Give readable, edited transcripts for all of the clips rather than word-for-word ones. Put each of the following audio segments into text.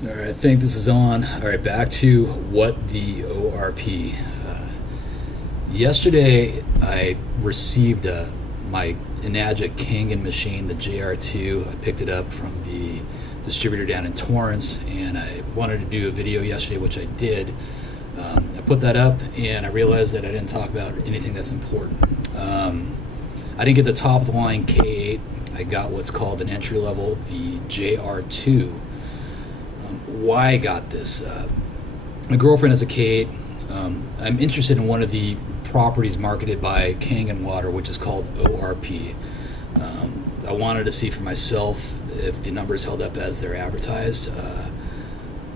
All right, I think this is on. All right, back to what the ORP. Yesterday, I received my Enagic Kangan machine, the JRii. I picked it up from the distributor down in Torrance, and I wanted to do a video yesterday, which I did. I put that up, and I realized that I didn't talk about anything that's important. I didn't get the top of the line K8. I got what's called an entry level, the JR2. Why I got this? My girlfriend has a K8. I'm interested in one of the properties marketed by Kangan Water, which is called ORP. I wanted to see for myself if the numbers held up as they're advertised.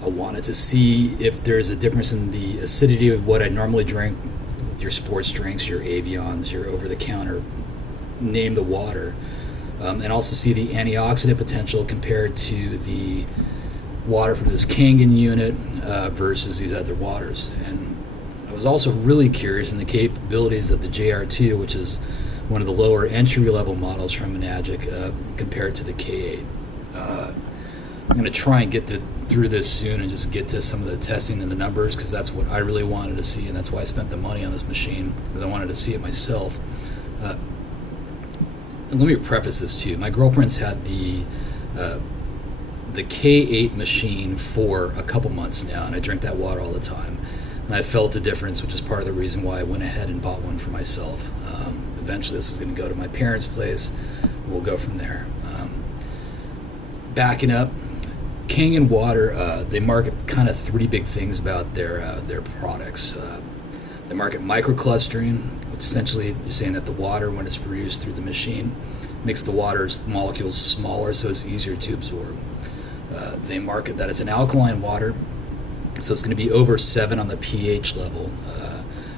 I wanted to see if there's a difference in the acidity of what I normally drink, your sports drinks, your Avions, your over-the-counter, name the water, and also see the antioxidant potential compared to the water from this Kangan unit versus these other waters. And I was also really curious in the capabilities of the JR2, which is one of the lower entry-level models from Enagic, compared to the K8. I'm going to try and get through this soon and just get to some of the testing and the numbers, because that's what I really wanted to see, and that's why I spent the money on this machine, because I wanted to see it myself. And let me preface this too. My girlfriend's had the K8 machine for a couple months now, and I drink that water all the time. And I felt a difference, which is part of the reason why I went ahead and bought one for myself. Eventually this is going to go to my parents' place. We'll go from there. Backing up, Kangan Water, they market kind of three big things about their products. They market microclustering, which essentially they're saying that the water, when it's produced through the machine, makes the water's molecules smaller, so it's easier to absorb. They market that it's an alkaline water, so it's going to be over 7 on the pH level.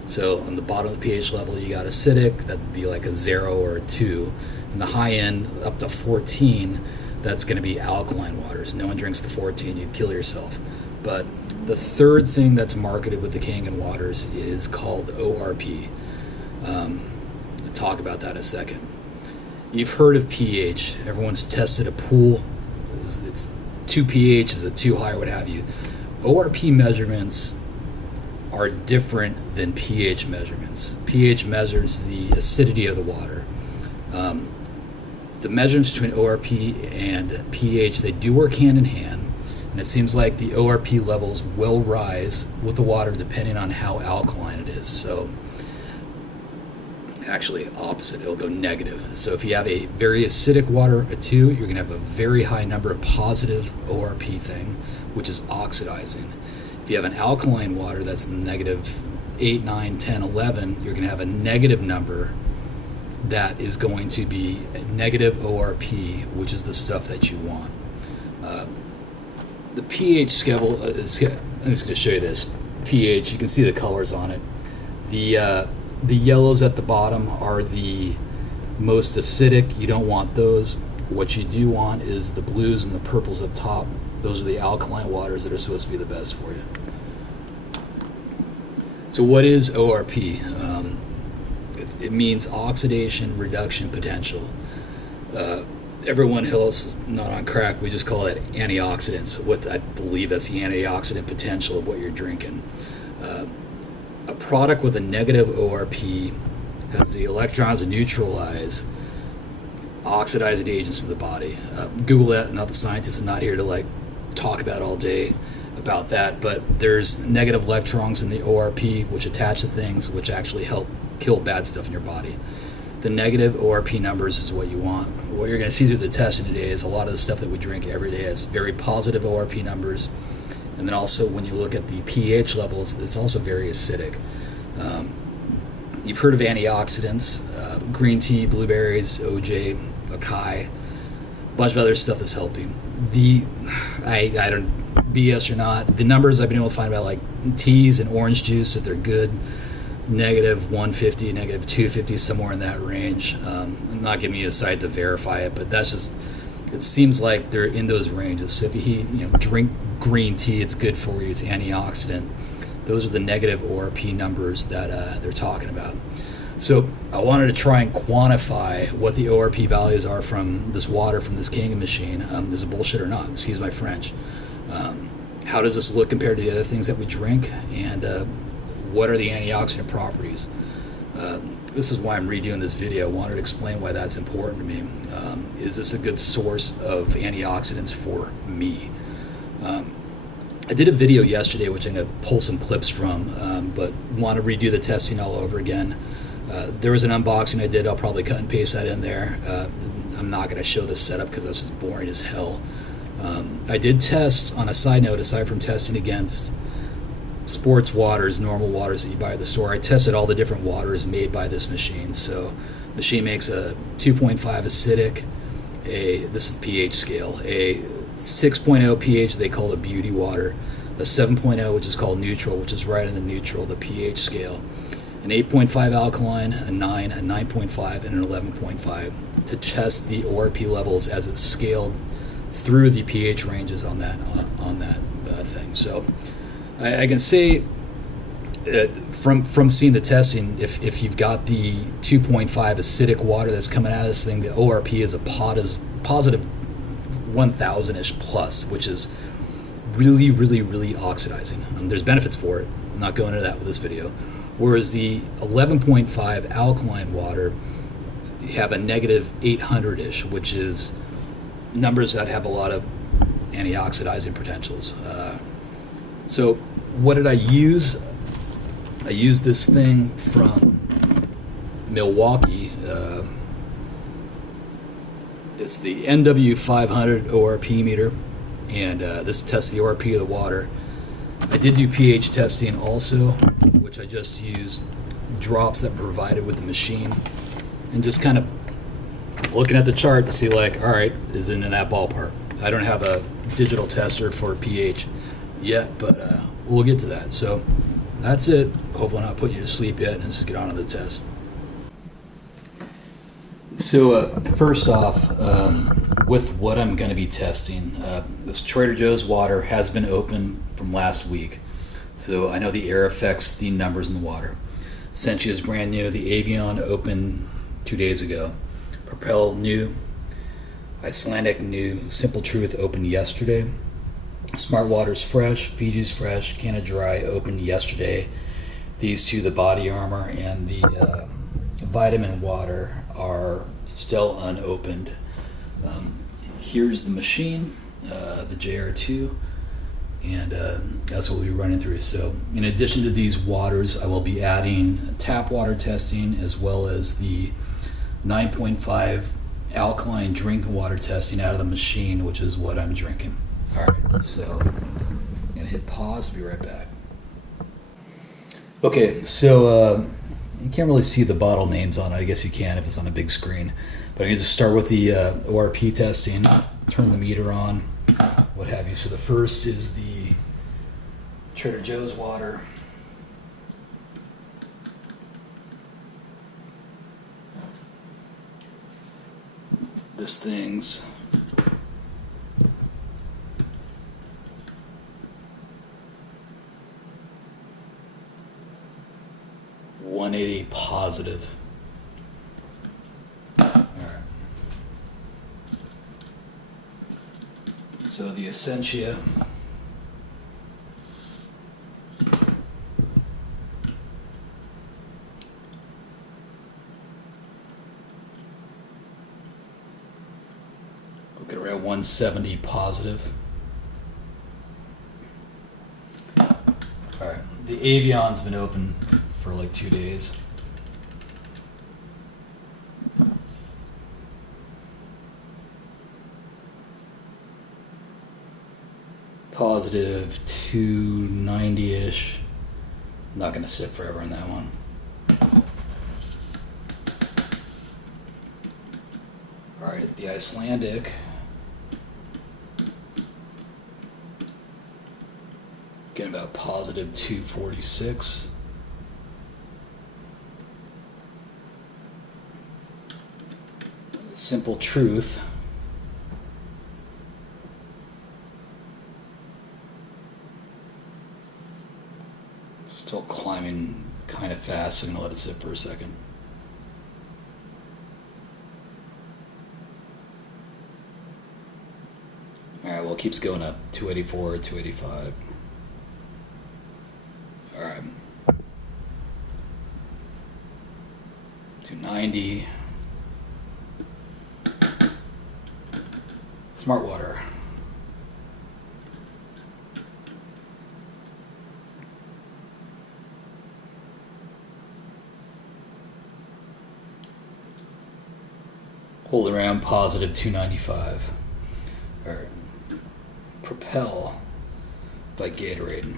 So on the bottom of the pH level, you got acidic, that would be like a 0 or a 2. And the high end, up to 14, that's going to be alkaline waters. No one drinks the 14, you'd kill yourself. But the third thing that's marketed with the Kangan waters is called ORP. I'll talk about that in a second. You've heard of pH. Everyone's tested a pool. It's 2 pH, is it too high or what have you. ORP measurements are different than pH measurements. pH measures the acidity of the water. The measurements between ORP and pH, they do work hand in hand, and it seems like the ORP levels will rise with the water depending on how alkaline it is. So actually opposite, it'll go negative. So if you have a very acidic water, a 2, you're going to have a very high number of positive ORP thing, which is oxidizing. If you have an alkaline water that's negative 8, 9, 10, 11, you're going to have a negative number that is going to be a negative ORP, which is the stuff that you want. The pH scale, I'm just going to show you this. pH, you can see the colors on it. The yellows at the bottom are the most acidic. You don't want those. What you do want is the blues and the purples up top. Those are the alkaline waters that are supposed to be the best for you. So what is ORP? It means oxidation reduction potential. Everyone else is not on crack. We just call it antioxidants. I believe that's the antioxidant potential of what you're drinking. A product with a negative ORP has the electrons to neutralize oxidizing agents in the body. Google that. I'm not the scientist. I'm not here to talk about all day about that, but there's negative electrons in the ORP which attach to things which actually help kill bad stuff in your body. The negative ORP numbers is what you want. What you're going to see through the testing today is a lot of the stuff that we drink every day has very positive ORP numbers, and then also when you look at the pH levels, it's also very acidic. You've heard of antioxidants, green tea, blueberries, OJ, acai, a bunch of other stuff that's helping. I don't BS or not, the numbers I've been able to find about teas and orange juice, if they're good, negative 150, negative 250, somewhere in that range. I'm not giving you a site to verify it, but that's just, it seems like they're in those ranges. So if you drink green tea, it's good for you, it's antioxidant. Those are the negative ORP numbers that they're talking about. So I wanted to try and quantify what the ORP values are from this water, from this Kangan machine. Is it bullshit or not? Excuse my French. how does this look compared to the other things that we drink, and what are the antioxidant properties. This is why I'm redoing this video. I wanted to explain why that's important to me. Is this a good source of antioxidants for me? I did a video yesterday, which I'm going to pull some clips from, but want to redo the testing all over again. There was an unboxing I did. I'll probably cut and paste that in there. I'm not going to show this setup because that's just boring as hell. I did test, on a side note, aside from testing against sports waters, normal waters that you buy at the store, I tested all the different waters made by this machine. So the machine makes a 2.5 acidic, this is pH scale, a 6.0 pH they call it beauty water, a 7.0 which is called neutral, which is right in the neutral, the pH scale, an 8.5 alkaline, a 9, a 9.5, and an 11.5 to test the ORP levels as it's scaled through the pH ranges on that thing. So I can say from seeing the testing, if you've got the 2.5 acidic water that's coming out of this thing, the ORP is a positive 1,000-ish plus, which is really, really, really oxidizing. There's benefits for it. I'm not going into that with this video. Whereas the 11.5 alkaline water, you have a negative 800-ish, which is numbers that have a lot of antioxidizing potentials. So what did I use? I used this thing from Milwaukee. It's the NW500 ORP meter, and this tests the ORP of the water. I did do pH testing also, which I just used drops that were provided with the machine, and just kind of looking at the chart to see, like, all right, is it in that ballpark? I don't have a digital tester for pH yet, but we'll get to that. So that's it. Hopefully I'm not putting you to sleep yet, and let's just get on to the test. So first off, with what I'm going to be testing, this Trader Joe's water has been open from last week, so I know the air affects the numbers in the water. Sentia is brand new. The Avion opened 2 days ago. Propel new. Icelandic new. Simple Truth opened yesterday. Smart Water's fresh. Fiji's fresh. JRii opened yesterday. These two, the Body Armor and the Vitamin Water, are still unopened. Here's the machine, the JRii, and that's what we'll be running through. So in addition to these waters, I will be adding tap water testing as well as the 9.5 alkaline drinking water testing out of the machine, which is what I'm drinking. All right, so I'm gonna hit pause, be right back. Okay, so you can't really see the bottle names on it. I guess you can if it's on a big screen. But I'm going to just start with the ORP testing, turn the meter on, what have you. So the first is the Trader Joe's water. This thing's .180 positive. All right. So the Essentia. Looking around 170 positive. All right. The Avion's been open for like 2 days. Positive 290-ish. Not going to sit forever on that one. All right, the Icelandic. Getting about positive 246. Simple Truth. Still climbing kind of fast, so I'm going to let it sit for a second. All right, Alright, well, it keeps going up. 284, 285. Alright. 290. Smart water. Hold around positive 295. Alright. Propel by Gatorade.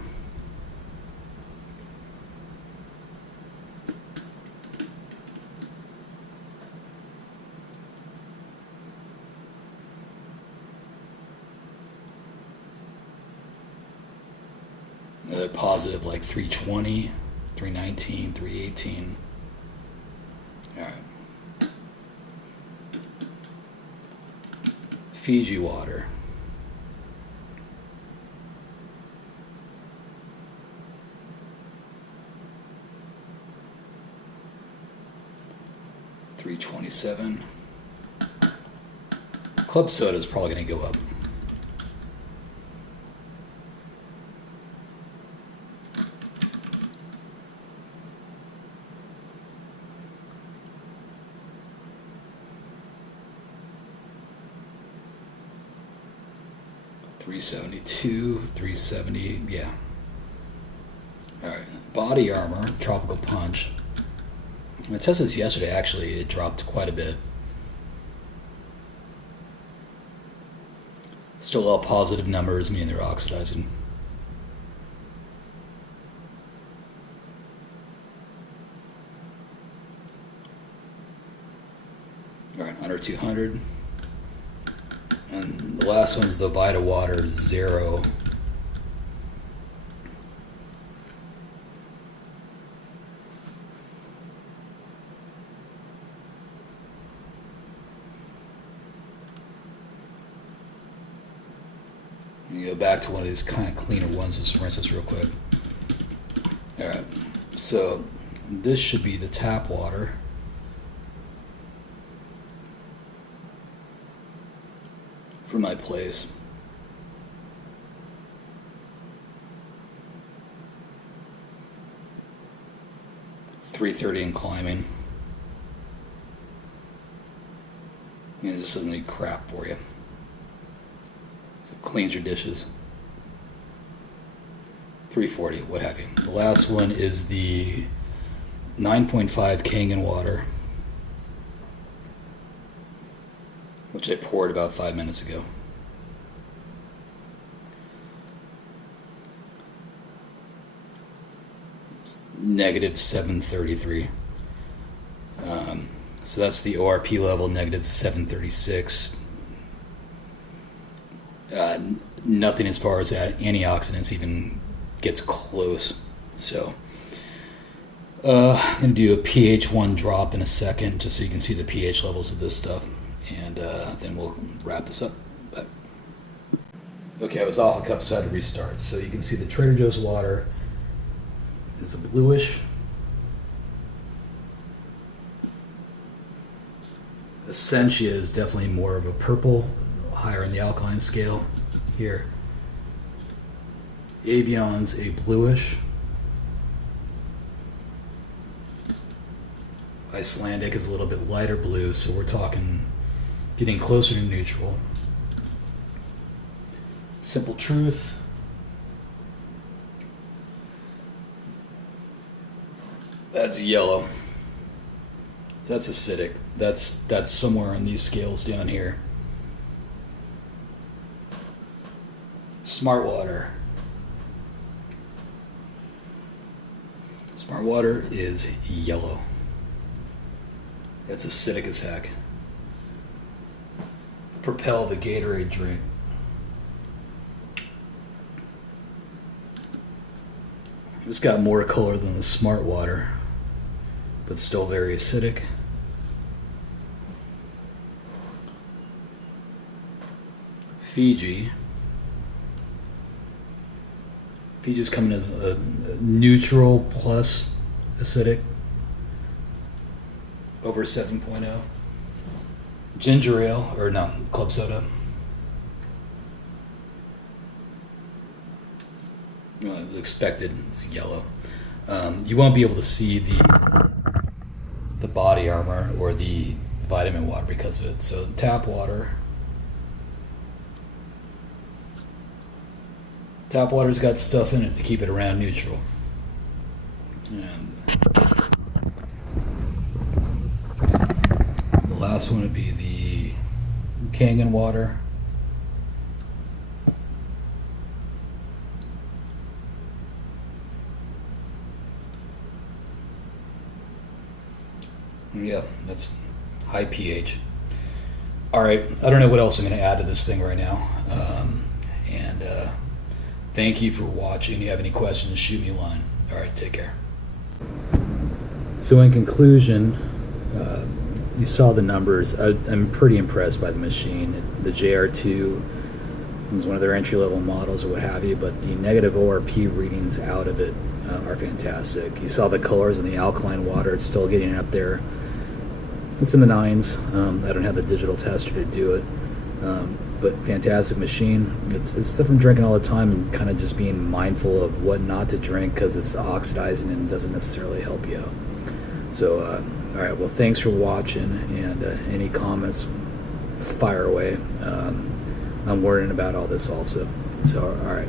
Positive like 320, 319, 318. Alright. Fiji water. $327. Club soda is probably going to go up. $372, $370, yeah. Alright, Body Armor, Tropical Punch. I tested this yesterday, actually, it dropped quite a bit. Still all positive numbers, meaning they're oxidizing. Alright, under 200. And the last one's the Vita Water Zero. You go back to one of these kind of cleaner ones. Let's rinse this real quick. Alright, so this should be the tap water. For my place. 330 and climbing. This doesn't need crap for you. So it cleans your dishes. 340, what have you. The last one is the 9.5 Kangan water, which I poured about 5 minutes ago. It's negative 733. So that's the ORP level, negative 736. Nothing as far as that antioxidants even gets close. So I'm going to do a pH 1 drop in a second just so you can see the pH levels of this stuff. And then we'll wrap this up. Okay, I was off a cup, so I had to restart. So you can see the Trader Joe's water is a bluish. Essentia is definitely more of a purple, higher in the alkaline scale here. Evian's a bluish. Icelandic is a little bit lighter blue, so we're talking getting closer to neutral. Simple Truth. That's yellow. That's acidic. That's somewhere on these scales down here. Smart Water. Smart Water is yellow. That's acidic as heck. Propel, the Gatorade drink. It's got more color than the Smart Water, but still very acidic. Fiji. Fiji's coming as a neutral plus acidic. Over 7.0. Ginger ale, or no, club soda. expected. It's yellow. You won't be able to see the body armor or the vitamin water because of it. So tap water's got stuff in it to keep it around neutral. And the last one would be the Kangan water. Yeah, that's high pH. All right, I don't know what else I'm going to add to this thing right now. And thank you for watching. If you have any questions, shoot me a line. All right, take care. So in conclusion, you saw the numbers. I'm pretty impressed by the machine. The JRii is one of their entry-level models or what have you, but the negative ORP readings out of it are fantastic. You saw the colors in the alkaline water. It's still getting up there. It's in the 9s. I don't have the digital tester to do it, but fantastic machine. It's stuff I'm drinking all the time and kind of just being mindful of what not to drink because it's oxidizing and doesn't necessarily help you out. So, all right, well, thanks for watching, and any comments, fire away. I'm worrying about all this also. So, all right.